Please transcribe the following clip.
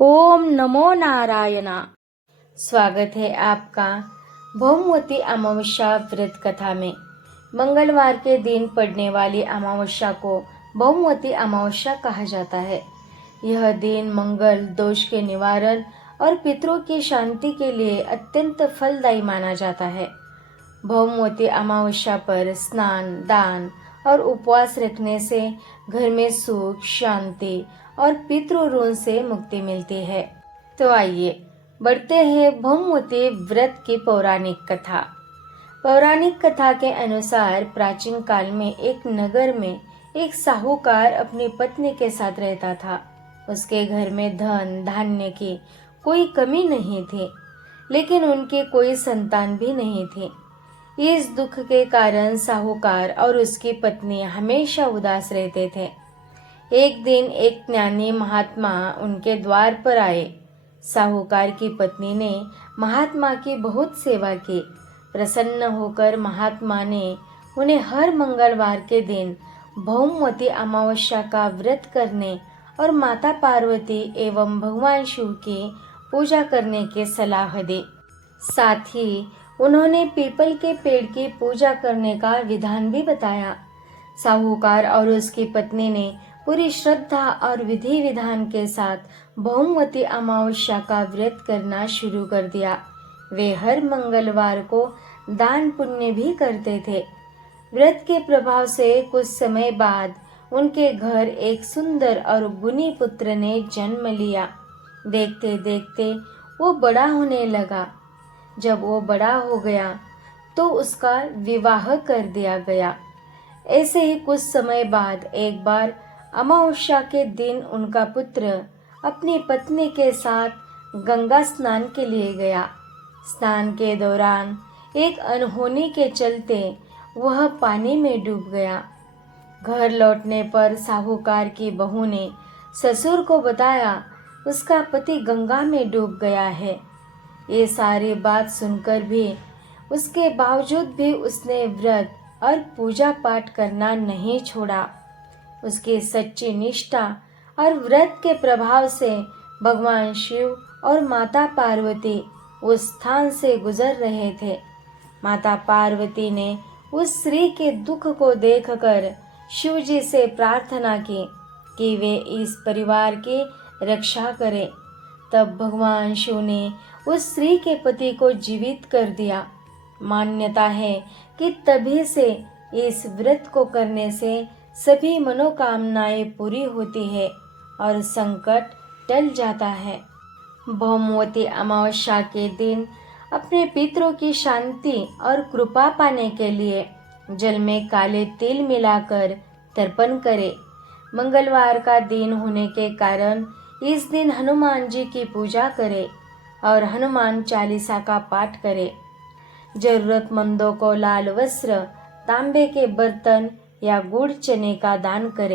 ओम नमो नारायणा। स्वागत है आपका भौमवती अमावस्या व्रत कथा में। मंगलवार के दिन पड़ने वाली अमावस्या को भौमवती अमावस्या कहा जाता है। यह दिन मंगल दोष के निवारण और पितरों की शांति के लिए अत्यंत फलदायी माना जाता है। भौमवती अमावस्या पर स्नान, दान और उपवास रखने से घर में सुख, शांति और पितृ ऋण से मुक्ति मिलती है। तो आइए बढ़ते हैं भौमवती व्रत की पौराणिक कथा। पौराणिक कथा के अनुसार प्राचीन काल में एक नगर में एक साहूकार अपनी पत्नी के साथ रहता था। उसके घर में धन धान्य की कोई कमी नहीं थी, लेकिन उनकी कोई संतान भी नहीं थी। इस दुख के कारण साहूकार और उसकी पत्नी हमेशा उदास रहते थे। एक दिन एक ज्ञानी महात्मा उनके द्वार पर आए। साहूकार की पत्नी ने महात्मा की बहुत सेवा की। प्रसन्न होकर महात्मा ने उन्हें हर मंगलवार के दिन भौमवती अमावस्या का व्रत करने और माता पार्वती एवं भगवान शिव की पूजा करने की सलाह दी। साथ ही उन्होंने पीपल के पेड़ की पूजा करने का विधान भी बताया। साहूकार और उसकी पत्नी ने पूरी श्रद्धा और विधि विधान के साथ भौमवती अमावस्या का व्रत करना शुरू कर दिया। वे हर मंगलवार को दान पुण्य भी करते थे। व्रत के प्रभाव से कुछ समय बाद उनके घर एक सुंदर और गुणी पुत्र ने जन्म लिया। देखते देखते वो बड़ा होने लगा। जब वो बड़ा हो गया तो उसका विवाह कर दिया गया। ऐसे ही कुछ समय बाद एक बार अमावस्या के दिन उनका पुत्र अपनी पत्नी के साथ गंगा स्नान के लिए गया। स्नान के दौरान एक अनहोनी के चलते वह पानी में डूब गया। घर लौटने पर साहूकार की बहू ने ससुर को बताया, उसका पति गंगा में डूब गया है। ये सारी बात सुनकर भी उसके बावजूद भी उसने व्रत और पूजा पाठ करना नहीं छोड़ा। उसकी सच्ची निष्ठा और व्रत के प्रभाव से भगवान शिव और माता पार्वती उस स्थान से गुजर रहे थे। माता पार्वती ने उस स्त्री के दुख को देखकर शिव जी से प्रार्थना की कि वे इस परिवार की रक्षा करें। तब भगवान शिव ने उस स्त्री के पति को जीवित कर दिया। मान्यता है कि तभी से इस व्रत को करने से सभी मनोकामनाएं पूरी होती है और संकट टल जाता है। भौमवती अमावस्या के दिन अपने पितरों की शांति और कृपा पाने के लिए जल में काले तिल मिलाकर तर्पण करें। मंगलवार का दिन होने के कारण इस दिन हनुमान जी की पूजा करें और हनुमान चालीसा का पाठ करें। जरूरतमंदों को लाल वस्त्र, तांबे के बर्तन या गुड़ चने का दान करें।